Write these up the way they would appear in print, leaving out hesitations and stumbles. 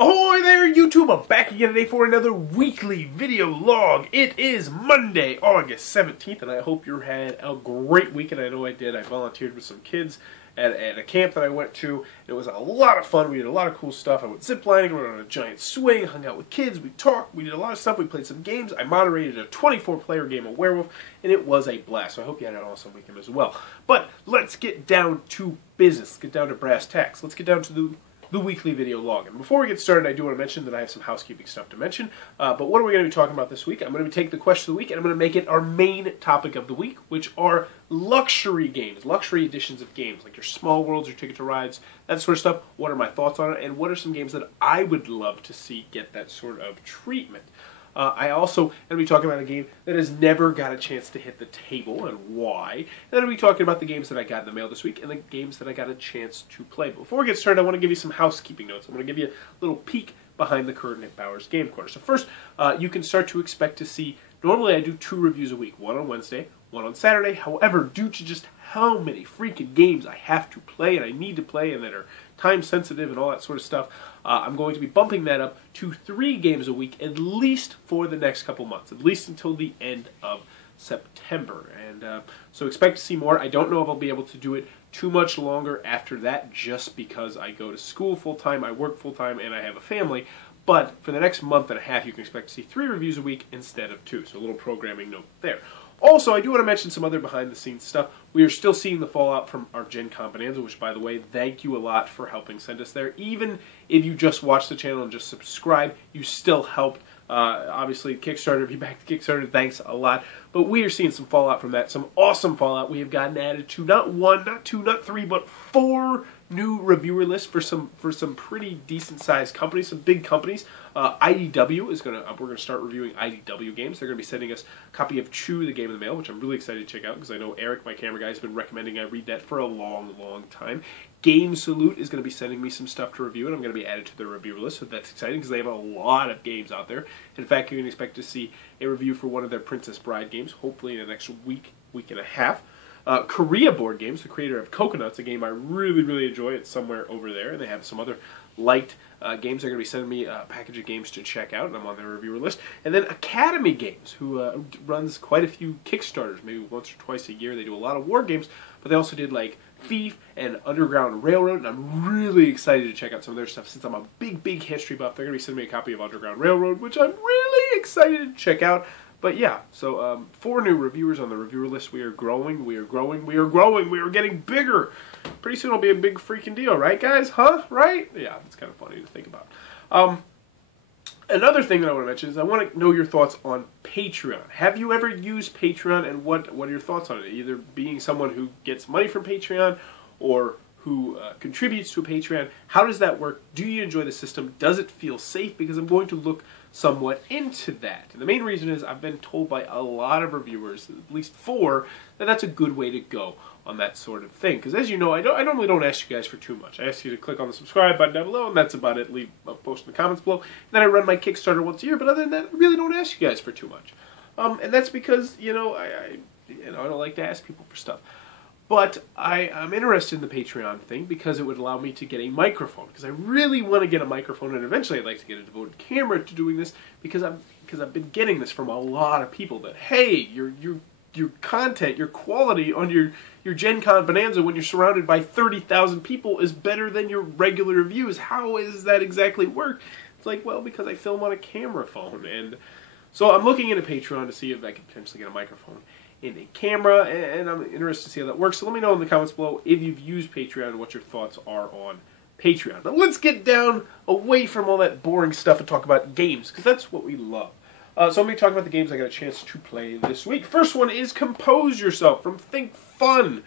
Ahoy there, YouTube! I'm back again today for another weekly video log. It is Monday, August 17th, and I hope you had a great weekend. I know I did. I volunteered with some kids at a camp that I went to. It was a lot of fun. We did a lot of cool stuff. I went ziplining, went on a giant swing, hung out with kids, we talked, we did a lot of stuff. We played some games. I moderated a 24-player game of Werewolf, and it was a blast. So I hope you had an awesome weekend as well. But let's get down to business. Let's get down to brass tacks. Let's get down to the weekly video log. And before we get started, I do want to mention that I have some housekeeping stuff to mention. But what are we going to be talking about this week? I'm going to take the question of the week and I'm going to make it our main topic of the week, which are luxury games, luxury editions of games, like your Small Worlds, your Ticket to Rides, that sort of stuff. What are my thoughts on it? And what are some games that I would love to see get that sort of treatment? I also am going to be talking about a game that has never got a chance to hit the table and why. And then I'll be talking about the games that I got in the mail this week and the games that I got a chance to play. But before we get started, I want to give you some housekeeping notes. I'm going to give you a little peek behind the curtain at Bauer's Game Corner. So first, you can start to expect to see, normally I do 2 reviews a week, one on Wednesday, one on Saturday. However, due to just how many freaking games I have to play and I need to play and that are time sensitive and all that sort of stuff, I'm going to be bumping that up to 3 games a week at least for the next couple months, at least until the end of September. And so expect to see more. I don't know if I'll be able to do it too much longer after that just because I go to school full-time, I work full-time, and I have a family. But for the next month and a half, you can expect to see 3 reviews a week instead of 2. So a little programming note there. Also, I do want to mention some other behind-the-scenes stuff. We are still seeing the fallout from our Gen Con Bonanza, which, by the way, thank you a lot for helping send us there. Even if you just watch the channel and just subscribe, you still helped. Obviously, Kickstarter, if you back the Kickstarter, thanks a lot. But we are seeing some fallout from that, some awesome fallout. We have gotten added to not 1, not 2, not 3, but 4 new reviewer lists for some pretty decent-sized companies, some big companies. IDW is we're gonna start reviewing IDW games. They're gonna be sending us a copy of Chew, the Game in the mail, which I'm really excited to check out because I know Eric, my camera guy, has been recommending I read that for a long, long time. Game Salute is going to be sending me some stuff to review, and I'm going to be added to their reviewer list, so that's exciting because they have a lot of games out there. In fact, you can expect to see a review for one of their Princess Bride games, hopefully in the next week, week and a half. Korea Board Games, the creator of Coconuts, a game I really, really enjoy. It's somewhere over there, and they have some other light games. They're going to be sending me a package of games to check out, and I'm on their reviewer list. And then Academy Games, who runs quite a few Kickstarters, maybe once or twice a year. They do a lot of war games, but they also did like Thief and Underground Railroad, and I'm really excited to check out some of their stuff since I'm a big, big history buff. They're going to be sending me a copy of Underground Railroad, which I'm really excited to check out. But yeah, so 4 new reviewers on the reviewer list. We are growing, we are growing, we are growing, we are getting bigger. Pretty soon it'll be a big freaking deal, right guys? Huh? Right? Yeah, it's kind of funny to think about. Another thing that I want to mention is I want to know your thoughts on Patreon. Have you ever used Patreon, and what are your thoughts on it? Either being someone who gets money from Patreon or who contributes to a Patreon. How does that work? Do you enjoy the system? Does it feel safe? Because I'm going to look somewhat into that. And the main reason is I've been told by a lot of reviewers, at least 4, that that's a good way to go on that sort of thing. Because as you know, I normally don't ask you guys for too much. I ask you to click on the subscribe button down below, and that's about it. Leave a post in the comments below. And then I run my Kickstarter once a year, but other than that, I really don't ask you guys for too much. And that's because, I don't like to ask people for stuff. But I'm interested in the Patreon thing because it would allow me to get a microphone. Because I really want to get a microphone, and eventually I'd like to get a devoted camera to doing this because I've been getting this from a lot of people that, hey, your content, your quality on your Gen Con Bonanza when you're surrounded by 30,000 people is better than your regular reviews. How does that exactly work? It's like, well, because I film on a camera phone. And so I'm looking into Patreon to see if I can potentially get a microphone in a camera, and I'm interested to see how that works. So let me know in the comments below if you've used Patreon and what your thoughts are on Patreon. But let's get down away from all that boring stuff and talk about games, because that's what we love. So I'm going to be talking about the games I got a chance to play this week. First one is Compose Yourself from Think Fun.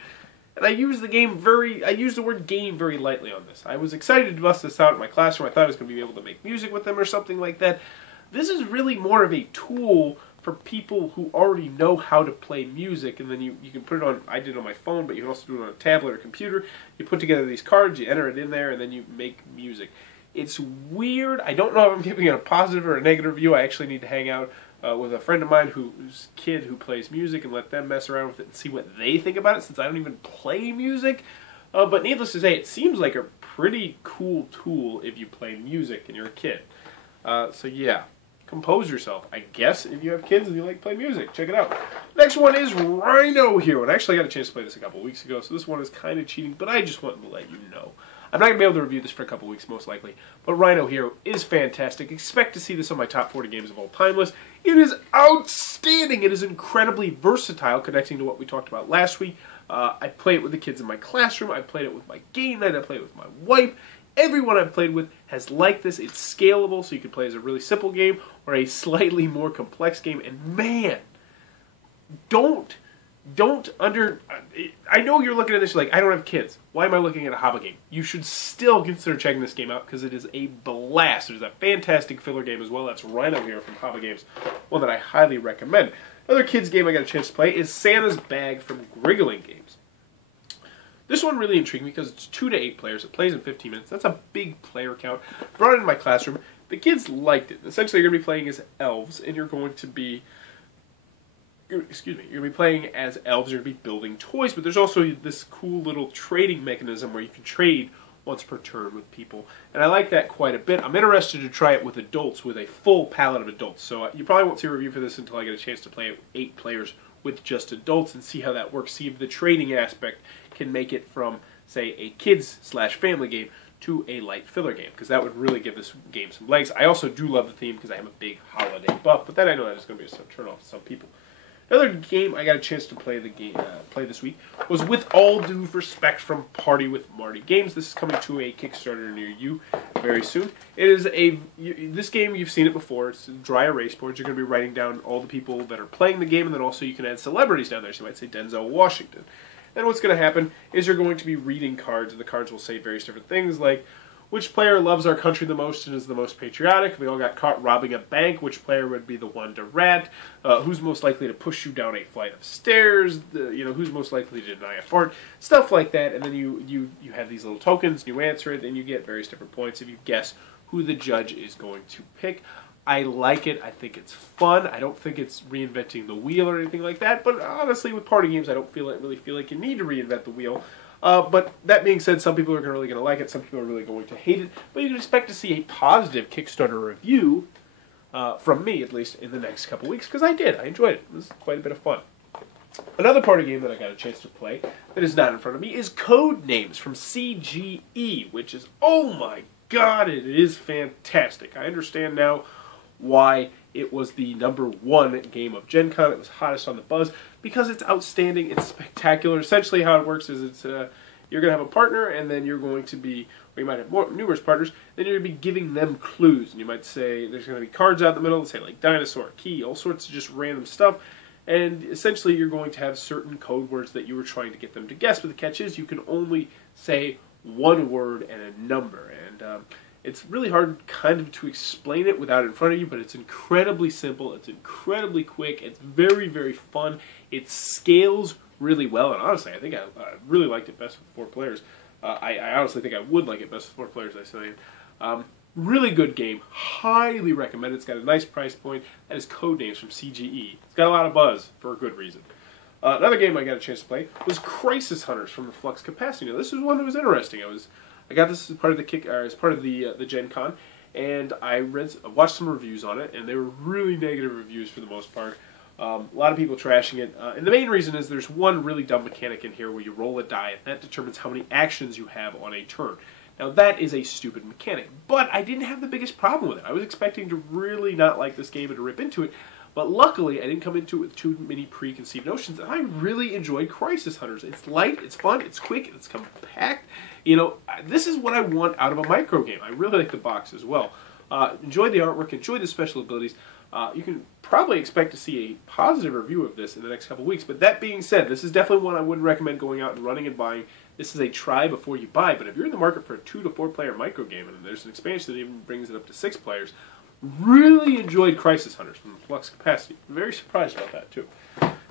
And I use the word game very lightly on this. I was excited to bust this out in my classroom. I thought I was going to be able to make music with them or something like that. This is really more of a tool for people who already know how to play music, and then you can put it on, I did it on my phone, but you can also do it on a tablet or computer. You put together these cards, you enter it in there, and then you make music. It's weird. I don't know if I'm giving it a positive or a negative review. I actually need to hang out with a friend of mine whose kid who plays music and let them mess around with it and see what they think about it, since I don't even play music. But needless to say, it seems like a pretty cool tool if you play music and you're a kid. So yeah, compose yourself, I guess, if you have kids and you like to play music. Check it out. Next one is Rhino Hero. And I actually got a chance to play this a couple weeks ago, so this one is kind of cheating, but I just wanted to let you know. I'm not going to be able to review this for a couple weeks, most likely, but Rhino Hero is fantastic. Expect to see this on my top 40 games of all time list. It is outstanding. It is incredibly versatile, connecting to what we talked about last week. I play it with the kids in my classroom. I played it with my game night. I played it with my wife. Everyone I've played with has liked this. It's scalable, so you can play as a really simple game or a slightly more complex game. And man, I know you're looking at this, you're like, I don't have kids. Why am I looking at a Hava game? You should still consider checking this game out because it is a blast. There's a fantastic filler game as well. That's Rhino Hero from Hava Games, one that I highly recommend. Another kids game I got a chance to play is Santa's Bag from Griggling Games. This one really intrigued me because it's 2 to 8 players. It plays in 15 minutes. That's a big player count. Brought it into my classroom. The kids liked it. Essentially, you're going to be playing as elves, and you're going to be playing as elves, you're going to be building toys, but there's also this cool little trading mechanism where you can trade once per turn with people, and I like that quite a bit. I'm interested to try it with adults, with a full palette of adults, so you probably won't see a review for this until I get a chance to play it with 8 players with just adults and see how that works, see if the trading aspect can make it from, say, a kids/family game to a light filler game, because that would really give this game some legs. I also do love the theme because I am a big holiday buff, but then I know that is going to be a turn off to some people. Another game I got a chance to play this week was With All Due Respect from Party with Marty Games. This is coming to a Kickstarter near you very soon. It is this game, you've seen it before. It's dry erase boards. You're going to be writing down all the people that are playing the game, and then also you can add celebrities down there. So you might say Denzel Washington. And what's going to happen is you're going to be reading cards, and the cards will say various different things like, which player loves our country the most and is the most patriotic? We all got caught robbing a bank. Which player would be the one to rat? Who's most likely to push you down a flight of stairs? Who's most likely to deny a fart? Stuff like that. And then you have these little tokens. You answer it, and you get various different points if you guess who the judge is going to pick. I like it. I think it's fun. I don't think it's reinventing the wheel or anything like that. But honestly, with party games, I don't really feel like you need to reinvent the wheel. But that being said, some people are really going to like it, some people are really going to hate it, but you can expect to see a positive Kickstarter review, from me at least, in the next couple weeks, because I did. I enjoyed it. It was quite a bit of fun. Another party game that I got a chance to play that is not in front of me is Codenames from CGE, which is, oh my god, it is fantastic. I understand now why it was the #1 game of Gen Con. It was hottest on the buzz because it's outstanding, it's spectacular. Essentially how it works is it's you're going to have a partner, and then you're going to be, or you might have numerous partners, then you're going to be giving them clues. And you might say, there's going to be cards out in the middle that say like dinosaur, key, all sorts of just random stuff. And essentially you're going to have certain code words that you were trying to get them to guess, but the catch is you can only say one word and a number. And it's really hard kind of to explain it without it in front of you, but it's incredibly simple, it's incredibly quick, it's very, very fun, it scales really well, and honestly, I think I really liked it best with 4 players. I honestly think I would like it best with 4 players, I say. Really good game, highly recommend it. It's got a nice price point. That is Codenames from CGE. It's got a lot of buzz for a good reason. Another game I got a chance to play was Crisis Hunters from the Flux Capacity. Now, this is one that was interesting. I got this as part of the Gen Con, and I watched some reviews on it, and they were really negative reviews for the most part. A lot of people trashing it, and the main reason is there's one really dumb mechanic in here where you roll a die, and that determines how many actions you have on a turn. Now that is a stupid mechanic, but I didn't have the biggest problem with it. I was expecting to really not like this game and to rip into it, but luckily I didn't come into it with too many preconceived notions, and I really enjoyed Crisis Hunters. It's light, it's fun, it's quick, it's compact. This is what I want out of a micro game. I really like the box as well. Enjoy the artwork, enjoy the special abilities. You can probably expect to see a positive review of this in the next couple weeks, but that being said, this is definitely one I wouldn't recommend going out and running and buying. This is a try before you buy, but if you're in the market for a 2 to 4 player micro game, and there's an expansion that even brings it up to 6 players, really enjoyed Crisis Hunters from Flux Capacity. I'm very surprised about that too.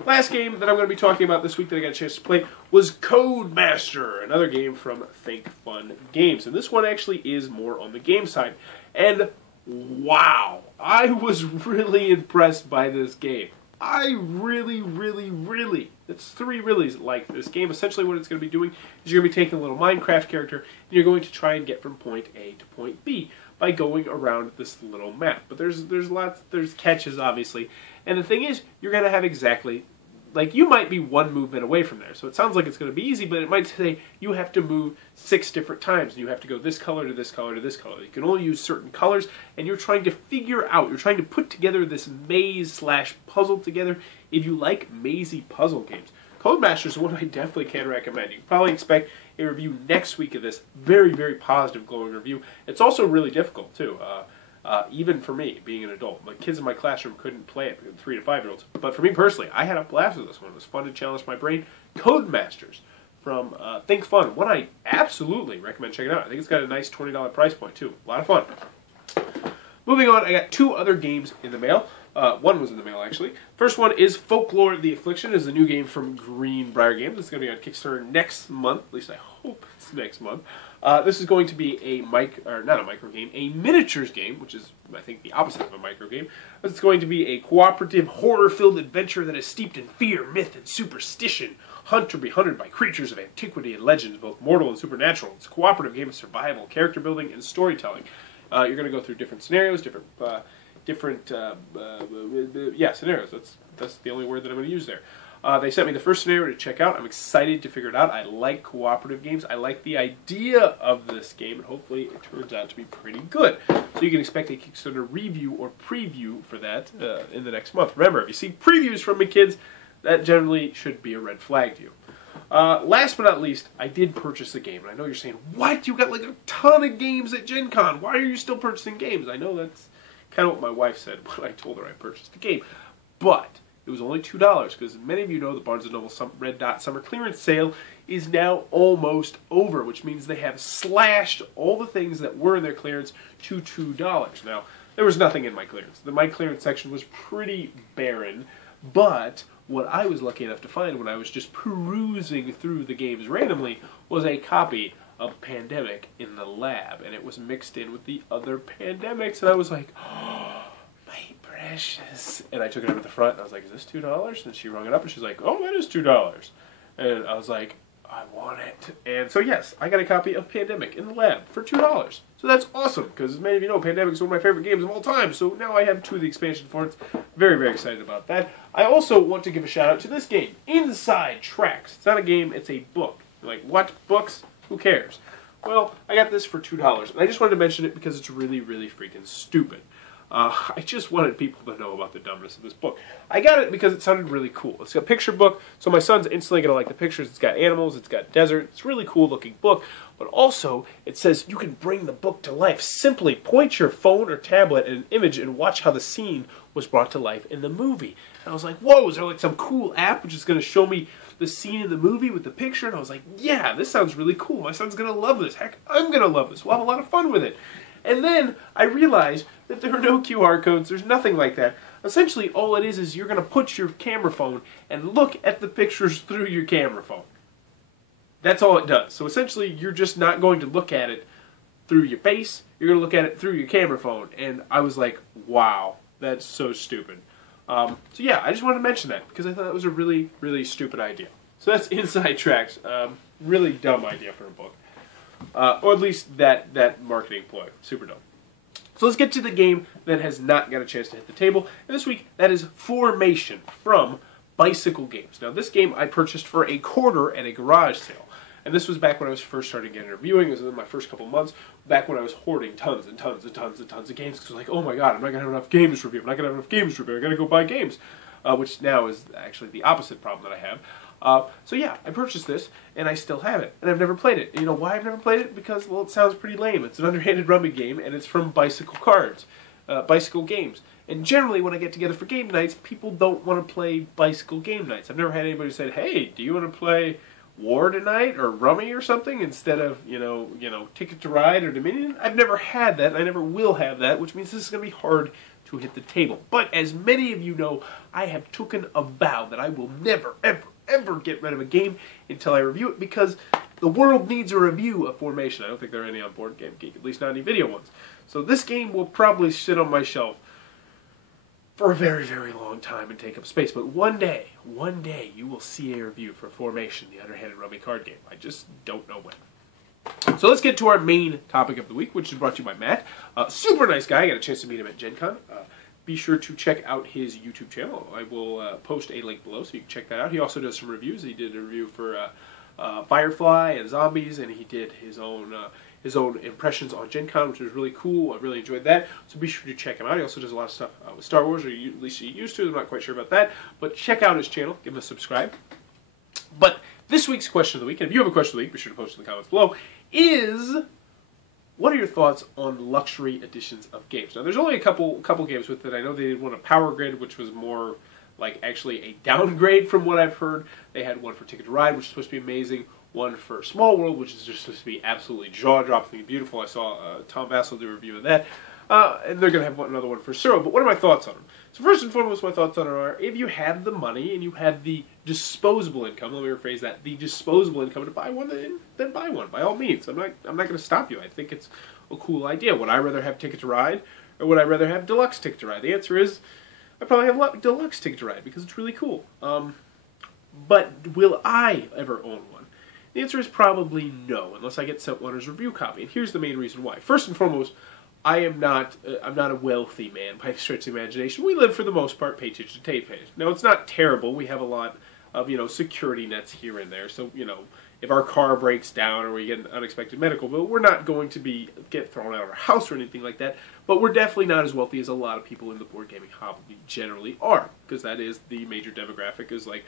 Last game that I'm going to be talking about this week that I got a chance to play was Codemaster, another game from Think Fun Games. And this one actually is more on the game side. And wow, I was really impressed by this game. I really, it's three reallys like this game. Essentially what it's going to be doing is you're going to be taking a little Minecraft character and you're going to try and get from point A to point B by going around this little map. But there's catches, obviously. And the thing is, you're going to have exactly, like, you might be one movement away from there. So it sounds like it's going to be easy, but it might say you have to move 6 different times. And you have to go this color to this color to this color. You can only use certain colors, and you're trying to figure out, you're trying to put together this maze/puzzle together if you like mazy puzzle games. Codemasters is one I definitely can recommend. You can probably expect a review next week of this. Very positive, glowing review. It's also really difficult, too. Even for me, being an adult. My kids in my classroom couldn't play it, 3 to 5 year olds. But for me personally, I had a blast with this one. It was fun to challenge my brain. Codemasters from Think Fun. One I absolutely recommend checking out. I think it's got a nice $20 price point, too. A lot of fun. Moving on, I got 2 other games in the mail. One was in the mail, actually. First one is Folklore the Affliction. It's a new game from Greenbrier Games. It's going to be on Kickstarter next month. At least I hope it's next month. This is going to be not a micro game, a miniatures game, which is, I think, the opposite of a micro game. But it's going to be a cooperative, horror-filled adventure that is steeped in fear, myth, and superstition. Hunt or be hunted by creatures of antiquity and legends, both mortal and supernatural. It's a cooperative game of survival, character building, and storytelling. You're going to go through different scenarios, scenarios. That's the only word that I'm going to use there. They sent me the first scenario to check out. I'm excited to figure it out. I like cooperative games. I like the idea of this game, and hopefully it turns out to be pretty good. So you can expect a Kickstarter review or preview for that in the next month. Remember, if you see previews from me, kids, that generally should be a red flag to you. Last but not least, I did purchase a game. And I know you're saying, what? You got like a ton of games at Gen Con. Why are you still purchasing games? I know that's kind of what my wife said when I told her I purchased a game. But it was only $2 because, as many of you know, the Barnes & Noble Red Dot Summer Clearance Sale is now almost over, which means they have slashed all the things that were in their clearance to $2. Now, there was nothing in my clearance. My clearance section was pretty barren, but what I was lucky enough to find when I was just perusing through the games randomly was a copy of Pandemic in the lab, and it was mixed in with the other Pandemics, and I was like, oh, my precious. And I took it over to the front, and I was like, is this $2? And she rung it up, and she's like, oh, that is $2. And I was like, I want it. And so, yes, I got a copy of Pandemic in the lab for $2. So that's awesome, because as many of you know, Pandemic is one of my favorite games of all time, so now I have 2 of the expansion for it. Very excited about that. I also want to give a shout out to this game, Inside Tracks. It's not a game, it's a book. You're like, what? Books? Who cares? Well, I got this for $2, and I just wanted to mention it because it's really freaking stupid. I just wanted people to know about the dumbness of this book. I got it because it sounded really cool. It's a picture book, so my son's instantly going to like the pictures. It's got animals, it's got desert. It's a really cool looking book, but also it says you can bring the book to life. Simply point your phone or tablet at an image and watch how the scene was brought to life in the movie. And I was like, whoa, is there like some cool app which is going to show me the scene in the movie with the picture? And I was like, yeah, this sounds really cool. My son's going to love this. Heck, I'm going to love this. We'll have a lot of fun with it. And then I realized that there are no QR codes. There's nothing like that. Essentially, all it is you're going to put your camera phone and look at the pictures through your camera phone. That's all it does. So essentially, you're just not going to look at it through your face. You're going to look at it through your camera phone. And I was like, wow, that's so stupid. So yeah, I just wanted to mention that because I thought that was a really stupid idea. So that's Inside Tracks. Really dumb idea for a book. Or at least that marketing ploy. Super dumb. So let's get to the game that has not got a chance to hit the table. And this week, that is Formation from Bicycle Games. Now, this game I purchased for $0.25 at a garage sale. And this was back when I was first starting getting reviewing. It was in my first couple months, back when I was hoarding tons of games. Because I was like, oh my god, I'm not going to have enough games to review. I'm not going to have enough games to review. I got to go buy games. Which now is actually the opposite problem that I have. So yeah, I purchased this, and I still have it, and I've never played it. And you know why I've never played it? Because, well, it sounds pretty lame. It's an underhanded rummy game, and it's from Bicycle Games. And generally, when I get together for game nights, people don't want to play bicycle game nights. I've never had anybody say, hey, do you want to play War tonight, or Rummy or something, instead of, you know, Ticket to Ride or Dominion? I've never had that, and I never will have that, which means this is going to be hard to hit the table. But as many of you know, I have taken a vow that I will never, ever get rid of a game until I review it, because the world needs a review of Formation. I don't think there are any on Board Game Geek, at least not any video ones. So this game will probably sit on my shelf for a very, very long time and take up space. But one day, you will see a review for Formation, the underhanded rummy card game. I just don't know when. So let's get to our main topic of the week, which is brought to you by Matt. Super nice guy. I got a chance to meet him at Gen Con. Be sure to check out his YouTube channel. I will post a link below so you can check that out. He also does some reviews. He did a review for Firefly and Zombies, and he did his own impressions on Gen Con, which was really cool. I really enjoyed that. So be sure to check him out. He also does a lot of stuff with Star Wars, or at least he used to. I'm not quite sure about that. But check out his channel. Give him a subscribe. But this week's question of the week, and if you have a question of the week, be sure to post it in the comments below, is what are your thoughts on luxury editions of games? Now, there's only a couple games with it. I know they did one a Power Grid, which was more like actually a downgrade from what I've heard. They had one for Ticket to Ride, which is supposed to be amazing. One for Small World, which is just supposed to be absolutely jaw-droppingly beautiful. I saw Tom Vassell do a review of that. And they're going to have another one for Suro. But what are my thoughts on them? So first and foremost, my thoughts on them are, if you have the money and you have the disposable income, let me rephrase that, the disposable income to buy one, then buy one, by all means. I'm not going to stop you. I think it's a cool idea. Would I rather have Ticket to Ride, or would I rather have Deluxe Ticket to Ride? The answer is, I'd probably have Deluxe Ticket to Ride, because it's really cool. But will I ever own one? The answer is probably no, unless I get sent one as a review copy. And here's the main reason why. First and foremost, I'm not a wealthy man by any stretch of the imagination. We live, for the most part, paycheck to paycheck. Now, it's not terrible. We have a lot of, security nets here and there. So, if our car breaks down or we get an unexpected medical bill, we're not going to get thrown out of our house or anything like that. But we're definitely not as wealthy as a lot of people in the board gaming hobby generally are, because that is the major demographic, is like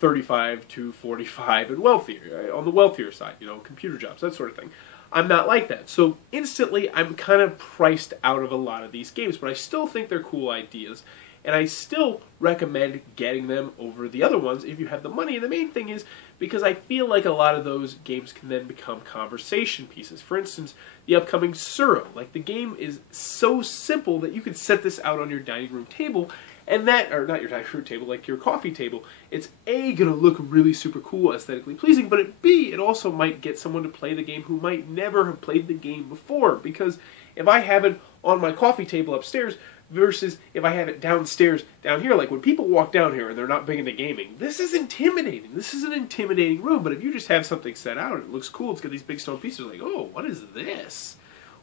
35 to 45 and wealthier, on the wealthier side, computer jobs, that sort of thing. I'm not like that. So instantly, I'm kind of priced out of a lot of these games, but I still think they're cool ideas, and I still recommend getting them over the other ones if you have the money. And the main thing is because I feel like a lot of those games can then become conversation pieces. For instance, the upcoming Suro. Like, the game is so simple that you could set this out on your dining room table, and or not your dining room table, like your coffee table. It's A, going to look really super cool, aesthetically pleasing, but B, it also might get someone to play the game who might never have played the game before. Because if I have it on my coffee table upstairs versus if I have it downstairs down here, like when people walk down here and they're not big into gaming, this is intimidating. This is an intimidating room. But if you just have something set out and it looks cool, it's got these big stone pieces, like, oh, what is this?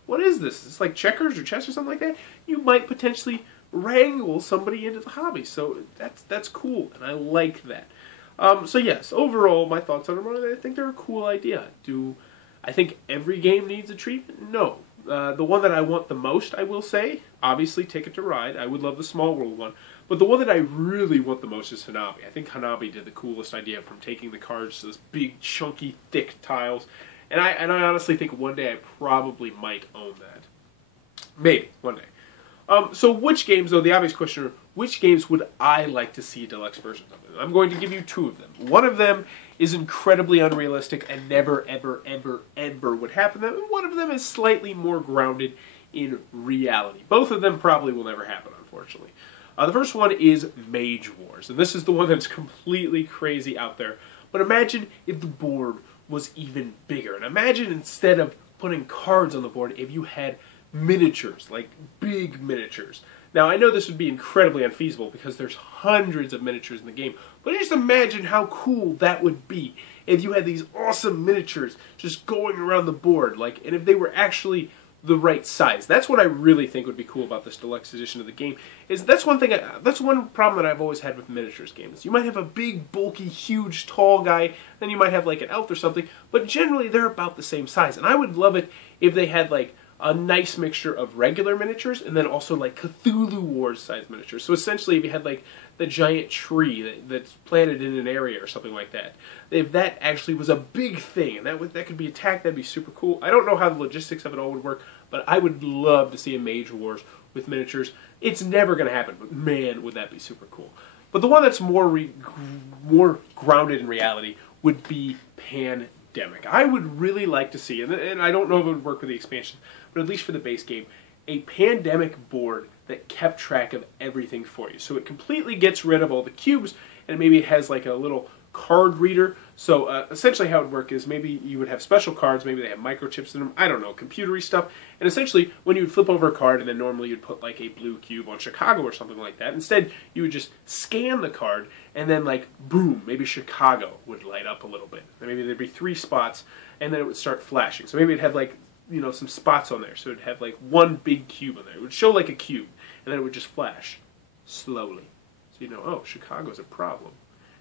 What is this? Is this like checkers or chess or something like that? You might potentially wrangle somebody into the hobby. So that's cool, and I like that. So yes, overall, my thoughts on them are, I think they're a cool idea. Do I think every game needs a treatment? No. The one that I want the most, I will say, obviously Ticket to Ride. I would love the Small World one. But the one that I really want the most is Hanabi. I think Hanabi did the coolest idea, from taking the cards to those big, chunky, thick tiles. And I honestly think one day I probably might own that. Maybe, one day. So which games, though, the obvious question are, which games would I like to see deluxe versions of? I'm going to give you two of them. One of them is incredibly unrealistic and never, ever, ever, ever would happen. And one of them is slightly more grounded in reality. Both of them probably will never happen, unfortunately. The first one is Mage Wars, and this is the one that's completely crazy out there. But imagine if the board was even bigger. And imagine, instead of putting cards on the board, if you had miniatures, like big miniatures. Now, I know this would be incredibly unfeasible because there's hundreds of miniatures in the game, but just imagine how cool that would be if you had these awesome miniatures just going around the board, and if they were actually the right size. That's what I really think would be cool about this deluxe edition of the game. That's one problem that I've always had with miniatures games. You might have a big, bulky, huge, tall guy, then you might have like an elf or something, but generally they're about the same size. And I would love it if they had like a nice mixture of regular miniatures and then also like Cthulhu Wars size miniatures. So essentially, if you had like the giant tree that's planted in an area or something like that, if that actually was a big thing and that could be attacked, that'd be super cool. I don't know how the logistics of it all would work, but I would love to see a Mage Wars with miniatures. It's never going to happen, but man, would that be super cool. But the one that's more grounded in reality would be Pandemic. I would really like to see, and I don't know if it would work with the expansion, but at least for the base game, a Pandemic board that kept track of everything for you. So it completely gets rid of all the cubes, and maybe it has like a little card reader. So essentially how it would work is maybe you would have special cards, maybe they have microchips in them, I don't know, computery stuff. And essentially when you would flip over a card and then normally you'd put like a blue cube on Chicago or something like that, instead you would just scan the card and then like boom, maybe Chicago would light up a little bit. And maybe there'd be 3 spots and then it would start flashing. So maybe it'd have like, you know, some spots on there. So it'd have like one big cube on there. It would show like a cube and then it would just flash slowly. So you know, oh, Chicago's a problem.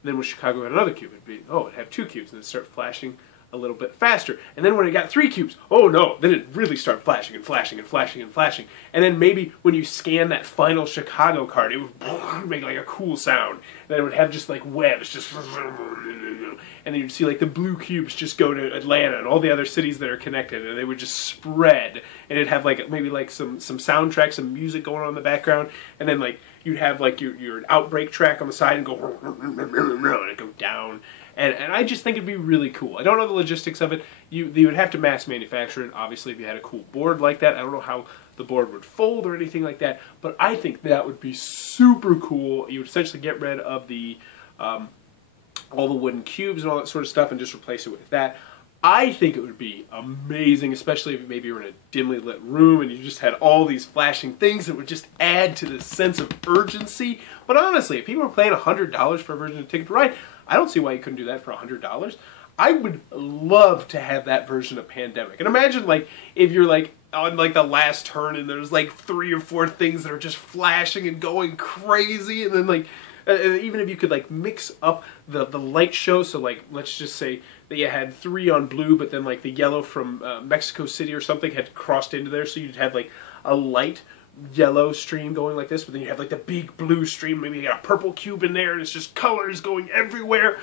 And then when Chicago had another cube, it'd be, oh, it'd have 2 cubes, and it'd start flashing a little bit faster. And then when it got 3 cubes, oh no, then it'd really start flashing and flashing and flashing and flashing. And then maybe when you scan that final Chicago card, it would make like a cool sound. And then it would have just like webs, just, and then you'd see like the blue cubes just go to Atlanta and all the other cities that are connected, and they would just spread. And it'd have like maybe like some soundtrack, some music going on in the background, and then like you'd have like your outbreak track on the side and go and it'd go down. And I just think it'd be really cool. I don't know the logistics of it. You would have to mass manufacture it, obviously, if you had a cool board like that. I don't know how the board would fold or anything like that, but I think that would be super cool. You would essentially get rid of the all the wooden cubes and all that sort of stuff and just replace it with that. I think it would be amazing, especially if maybe you're in a dimly lit room and you just had all these flashing things that would just add to the sense of urgency. But honestly, if people are paying $100 for a version of Ticket to Ride, I don't see why you couldn't do that for $100. I would love to have that version of Pandemic. And imagine like if you're like on like the last turn and there's like 3 or 4 things that are just flashing and going crazy, and then like even if you could like mix up the light show, so like let's just say that you had 3 on blue, but then like the yellow from Mexico City or something had crossed into there, so you'd have like a light yellow stream going like this, but then you have like the big blue stream, maybe you got a purple cube in there and it's just colors going everywhere.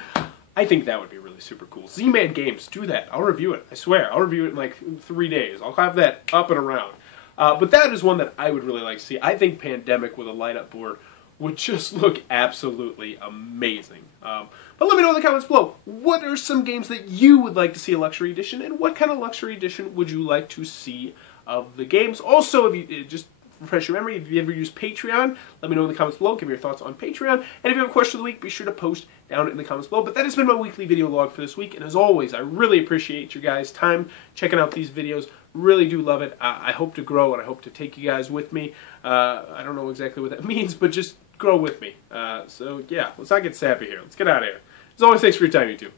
I think that would be really super cool. Z-Man Games, do that. I'll review it. I swear. I'll review it in like 3 days. I'll have that up and around. But that is one that I would really like to see. I think Pandemic with a light-up board would just look absolutely amazing. But let me know in the comments below, what are some games that you would like to see a Luxury Edition, and what kind of Luxury Edition would you like to see of the games? Also, if you just refresh your memory, if you ever use Patreon, let me know in the comments below. Give me your thoughts on Patreon. And if you have a question of the week, be sure to post down in the comments below. But that has been my weekly video log for this week. And as always, I really appreciate your guys' time checking out these videos. Really do love it. I hope to grow, and I hope to take you guys with me. I don't know exactly what that means, but just grow with me. So yeah, let's not get sappy here. Let's get out of here. As always, thanks for your time, YouTube.